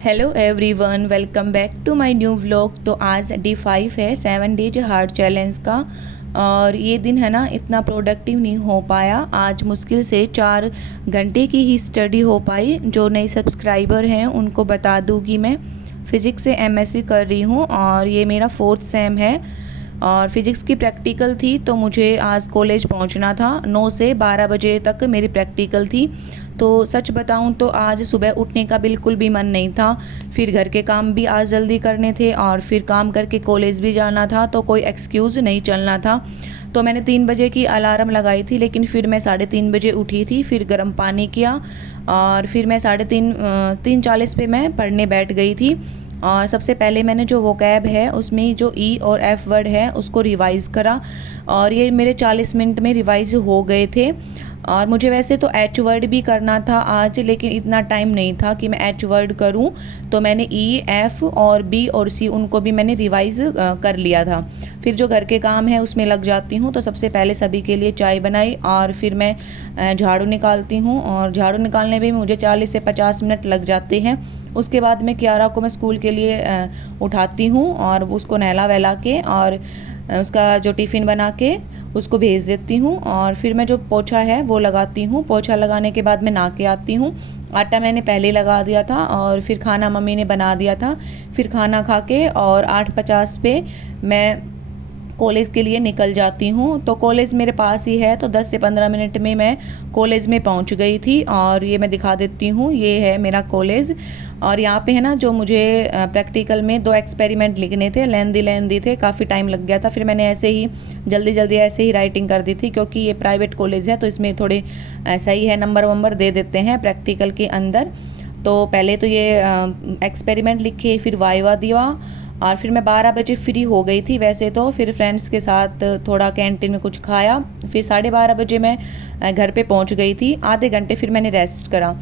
Hello everyone, welcome back to my new vlog. तो आज day 5 है 7 डेज हार्ड चैलेंज का। और ये दिन है ना इतना प्रोडक्टिव नहीं हो पाया। आज मुश्किल से 4 घंटे की ही स्टडी हो पाई। जो नए सब्सक्राइबर हैं उनको बता दूँ कि मैं फ़िज़िक्स से एमएससी कर रही हूँ और ये मेरा 4th सेम है। और फिज़िक्स की प्रैक्टिकल थी तो मुझे आज कॉलेज पहुंचना था। 9 से 12 बजे तक मेरी प्रैक्टिकल थी। तो सच बताऊं तो आज सुबह उठने का बिल्कुल भी मन नहीं था। फिर घर के काम भी आज जल्दी करने थे और फिर काम करके कॉलेज भी जाना था, तो कोई एक्सक्यूज़ नहीं चलना था। तो मैंने 3 बजे की अलार्म लगाई थी, लेकिन फिर मैं 3:30 बजे उठी थी। फिर गर्म पानी किया और फिर मैं 3:40 पे मैं पढ़ने बैठ गई थी। और सबसे पहले मैंने जो वोकैब है उसमें जो ई और एफ़ वर्ड है उसको रिवाइज़ करा और ये मेरे 40 मिनट में रिवाइज़ हो गए थे। और मुझे वैसे तो एच वर्ड भी करना था आज, लेकिन इतना टाइम नहीं था कि मैं एच वर्ड करूं। तो मैंने ई, एफ़ और बी और सी उनको भी मैंने रिवाइज़ कर लिया था। फिर जो घर के काम है उसमें लग जाती हूँ। तो सबसे पहले सभी के लिए चाय बनाई और फिर मैं झाड़ू निकालती हूँ। और झाड़ू निकालने में मुझे 40 से 50 मिनट लग जाते हैं। उसके बाद मैं कियारा को मैं स्कूल के लिए उठाती हूँ और उसको नहला वहला के और उसका जो टिफ़िन बना के उसको भेज देती हूँ। और फिर मैं जो पोछा है वो लगाती हूँ। पोछा लगाने के बाद मैं नहा के आती हूँ। आटा मैंने पहले लगा दिया था और फिर खाना मम्मी ने बना दिया था। फिर खाना खा के और 8:50 पे मैं कॉलेज के लिए निकल जाती हूँ। तो कॉलेज मेरे पास ही है, तो 10 से 15 मिनट में मैं कॉलेज में पहुँच गई थी। और ये मैं दिखा देती हूँ, ये है मेरा कॉलेज। और यहाँ पे है ना जो मुझे प्रैक्टिकल में 2 एक्सपेरिमेंट लिखने थे, लेंदी थे, काफ़ी टाइम लग गया था। फिर मैंने ऐसे ही जल्दी जल्दी ऐसे ही राइटिंग कर दी थी, क्योंकि ये प्राइवेट कॉलेज है तो इसमें थोड़े सही है, नंबर वंबर दे देते हैं प्रैक्टिकल के अंदर। तो पहले तो ये एक्सपेरिमेंट लिखे, फिर वाइवा दिया और फिर मैं 12 बजे फ्री हो गई थी वैसे तो। फिर फ्रेंड्स के साथ थोड़ा कैंटीन में कुछ खाया। फिर 12:30 बजे मैं घर पे पहुंच गई थी। आधे घंटे फिर मैंने रेस्ट करा।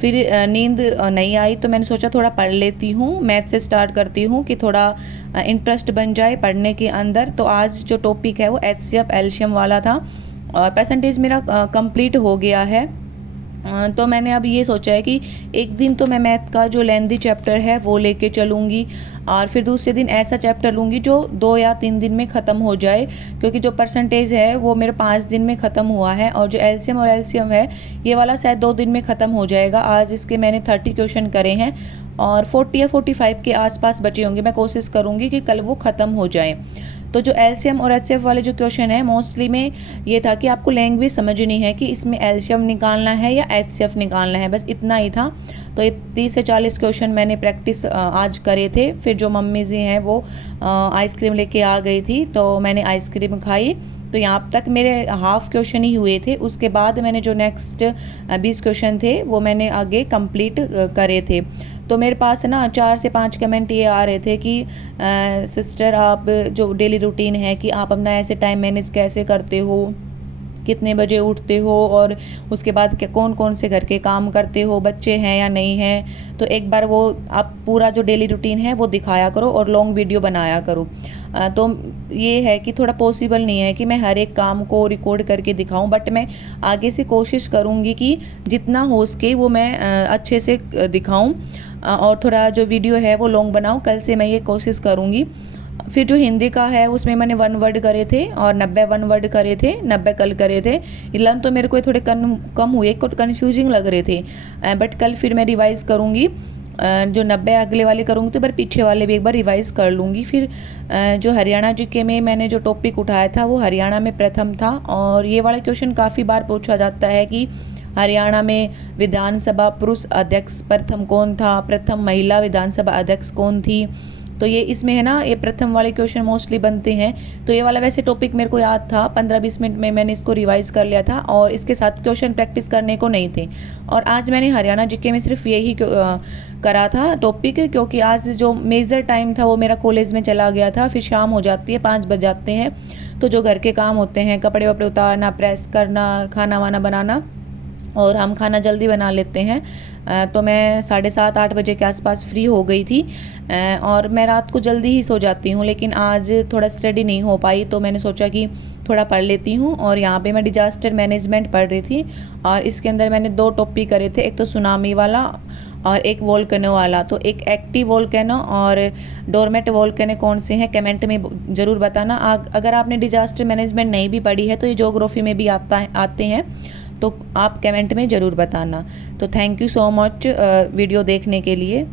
फिर नींद नहीं आई तो मैंने सोचा थोड़ा पढ़ लेती हूँ, मैथ से स्टार्ट करती हूँ कि थोड़ा इंटरेस्ट बन जाए पढ़ने के अंदर। तो आज जो टॉपिक है वो एचसीएफ एल्शियम वाला था और परसेंटेज मेरा कंप्लीट हो गया है। तो मैंने अब ये सोचा है कि एक दिन तो मैं मैथ का जो लेंदी चैप्टर है वो लेके चलूँगी और फिर दूसरे दिन ऐसा चैप्टर लूँगी जो 2 या 3 दिन में ख़त्म हो जाए, क्योंकि जो परसेंटेज है वो मेरे 5 दिन में ख़त्म हुआ है और जो एलसीएम और एलसीएम है ये वाला शायद 2 दिन में ख़त्म हो जाएगा। आज इसके मैंने 30 क्वेश्चन करे हैं और 40 या 45 के आसपास बचे होंगे। मैं कोशिश करूँगी कि कल वो ख़त्म हो जाए। तो जो एलसीएम और एचसीएफ वाले जो क्वेश्चन है मोस्टली में ये था कि आपको लैंग्वेज समझनी है कि इसमें एलसीएम निकालना है या एचसीएफ निकालना है, बस इतना ही था। तो ये 30 से 40 क्वेश्चन मैंने प्रैक्टिस आज करे थे। फिर जो मम्मी जी हैं वो आइसक्रीम लेके आ गई थी तो मैंने आइसक्रीम खाई। तो यहाँ तक मेरे हाफ क्वेश्चन ही हुए थे। उसके बाद मैंने जो नेक्स्ट 20 क्वेश्चन थे वो मैंने आगे कंप्लीट करे थे। तो मेरे पास ना 4 से 5 कमेंट ये आ रहे थे कि सिस्टर आप जो डेली रूटीन है कि आप अपना ऐसे टाइम मैनेज कैसे करते हो, कितने बजे उठते हो और उसके बाद क्या कौन कौन से घर के काम करते हो, बच्चे हैं या नहीं हैं। तो एक बार वो आप पूरा जो डेली रूटीन है वो दिखाया करो और लॉन्ग वीडियो बनाया करो। तो ये है कि थोड़ा पॉसिबल नहीं है कि मैं हर एक काम को रिकॉर्ड करके दिखाऊं, बट मैं आगे से कोशिश करूंगी कि जितना हो सके वो मैं अच्छे से दिखाऊं और थोड़ा जो वीडियो है वो लॉन्ग बनाऊं। कल से मैं ये कोशिश करूंगी। फिर जो हिंदी का है उसमें मैंने 1 वर्ड करे थे और 90 1 वर्ड करे थे, 90 कल करे थे। इलन तो मेरे को थोड़े कम हुए, कन्फ्यूजिंग लग रहे थे, बट कल फिर मैं रिवाइज़ करूँगी। जो 90 अगले वाले करूँगी तो पर पीछे वाले भी एक बार रिवाइज़ कर लूँगी। फिर जो हरियाणा जीके में मैंने जो टॉपिक उठाया था वो हरियाणा में प्रथम था। और ये वाला क्वेश्चन काफ़ी बार पूछा जाता है कि हरियाणा में विधानसभा पुरुष अध्यक्ष प्रथम कौन था, प्रथम महिला विधानसभा अध्यक्ष कौन थी। तो ये इसमें है ना ये प्रथम वाले क्वेश्चन मोस्टली बनते हैं। तो ये वाला वैसे टॉपिक मेरे को याद था, 15-20 मिनट में मैंने इसको रिवाइज़ कर लिया था और इसके साथ क्वेश्चन प्रैक्टिस करने को नहीं थे। और आज मैंने हरियाणा जीके में सिर्फ यही करा था टॉपिक, क्योंकि आज जो मेजर टाइम था वो मेरा कॉलेज में चला गया था। फिर शाम हो जाती है, 5 बज जाते हैं। तो जो घर के काम होते हैं, कपड़े वपड़े उतारना, प्रेस करना, खाना वाना बनाना, और हम खाना जल्दी बना लेते हैं। तो मैं 7:30-8 बजे के आसपास फ्री हो गई थी। और मैं रात को जल्दी ही सो जाती हूँ, लेकिन आज थोड़ा स्टडी नहीं हो पाई तो मैंने सोचा कि थोड़ा पढ़ लेती हूँ। और यहाँ पे मैं डिजास्टर मैनेजमेंट पढ़ रही थी और इसके अंदर मैंने 2 टॉपिक करे थे, एक तो सुनामी वाला और एक वोल्केनो वाला। तो एक एक्टिव वोल्केनो और डोरमेट वोल्केनो कौन से हैं, कमेंट में ज़रूर बताना। अगर आपने डिजास्टर मैनेजमेंट नहीं भी पढ़ी है तो ये ज्योग्राफी में भी आते हैं, तो आप कमेंट में ज़रूर बताना। तो thank you so much video देखने के लिए।